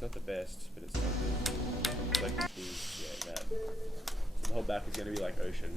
It's not the best, but it's not good. It's like the cheese, yeah, that. So the whole back is gonna be like ocean.